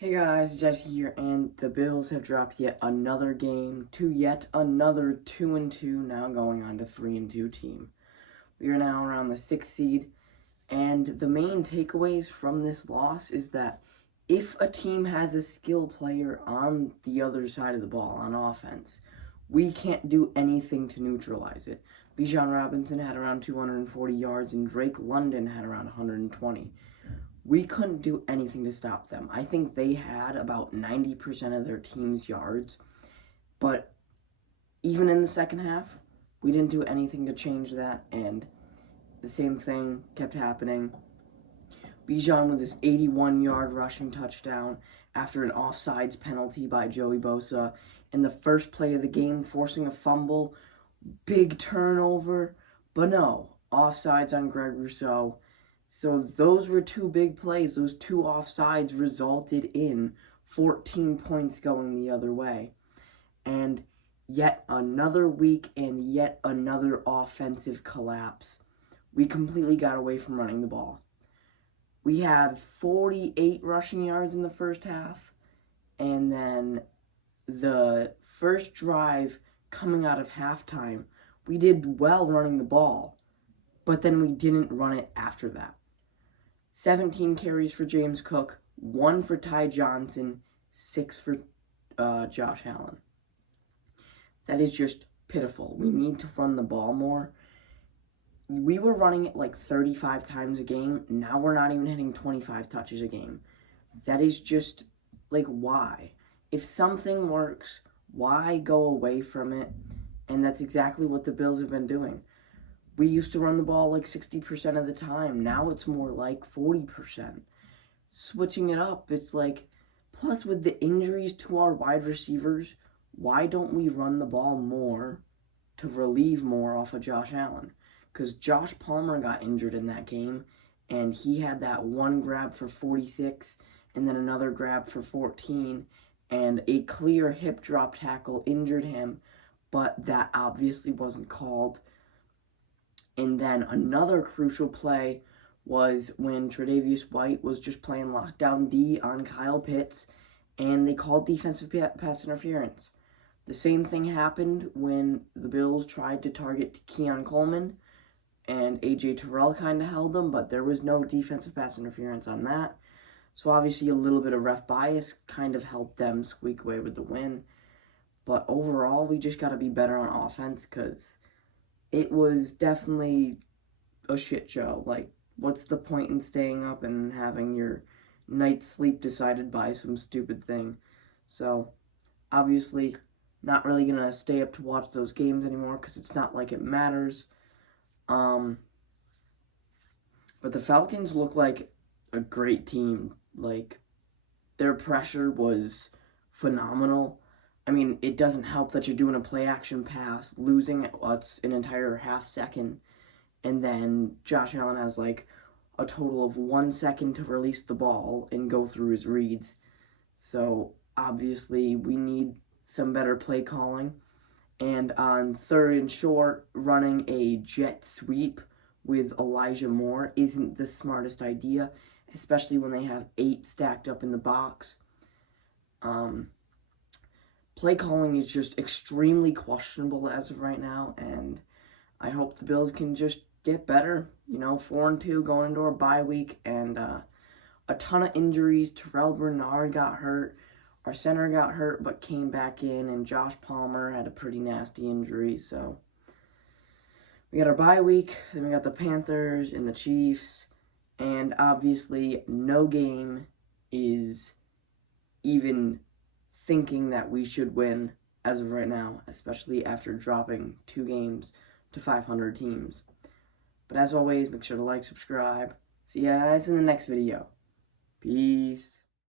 Hey guys, Jesse here, and the Bills have dropped yet another game to yet another 2-2, now going on to 3-2 team. We are now around the 6th seed, and the main takeaways from this loss is that if a team has a skill player on the other side of the ball on offense, we can't do anything to neutralize it. Bijan Robinson had around 240 yards, and Drake London had around 120. We couldn't do anything to stop them. I think they had about 90% of their team's yards, but even in the second half, we didn't do anything to change that, and the same thing kept happening. Bijan with his 81-yard rushing touchdown after an offsides penalty by Joey Bosa in the first play of the game, forcing a fumble, big turnover, but no, offsides on Greg Rousseau. So those were two big plays. Those two offsides resulted in 14 points going the other way. And yet another week and yet another offensive collapse. We completely got away from running the ball. We had 48 rushing yards in the first half, and then the first drive coming out of halftime, we did well running the ball, but then we didn't run it after that. 17 carries for James Cook, 1 for Ty Johnson, 6 for Josh Allen. That is just pitiful. We need to run the ball more. We were running it like 35 times a game. Now we're not even hitting 25 touches a game. That is just, like, why? If something works, why go away from it? And that's exactly what the Bills have been doing. We used to run the ball like 60% of the time. Now it's more like 40%. Switching it up, it's like, plus with the injuries to our wide receivers, why don't we run the ball more to relieve more off of Josh Allen? Because Josh Palmer got injured in that game, and he had that one grab for 46, and then another grab for 14, and a clear hip drop tackle injured him, but that obviously wasn't called. And then another crucial play was when Tre'Davious White was just playing lockdown D on Kyle Pitts, and they called defensive pass interference. The same thing happened when the Bills tried to target Keon Coleman, and A.J. Terrell kind of held them, but there was no defensive pass interference on that. So obviously a little bit of ref bias kind of helped them squeak away with the win. But overall, we just got to be better on offense, because it was definitely a shit show. Like, what's the point in staying up and having your night's sleep decided by some stupid thing? So, obviously, not really going to stay up to watch those games anymore because it's not like it matters. But the Falcons look like a great team. Like, their pressure was phenomenal. I mean, it doesn't help that you're doing a play-action pass, losing an entire half second, and then Josh Allen has like a total of 1 second to release the ball and go through his reads. So obviously we need some better play calling. And on 3rd and short, running a jet sweep with Elijah Moore isn't the smartest idea, especially when they have 8 stacked up in the box. Play calling is just extremely questionable as of right now, and I hope the Bills can just get better. 4-2 going into our bye week, and a ton of injuries. Terrell Bernard got hurt. Our center got hurt but came back in, and Josh Palmer had a pretty nasty injury. So we got our bye week, then we got the Panthers and the Chiefs, and obviously no game is even thinking that we should win as of right now, especially after dropping 2 games to 500 teams. But as always, make sure to like, subscribe. See you guys in the next video. Peace.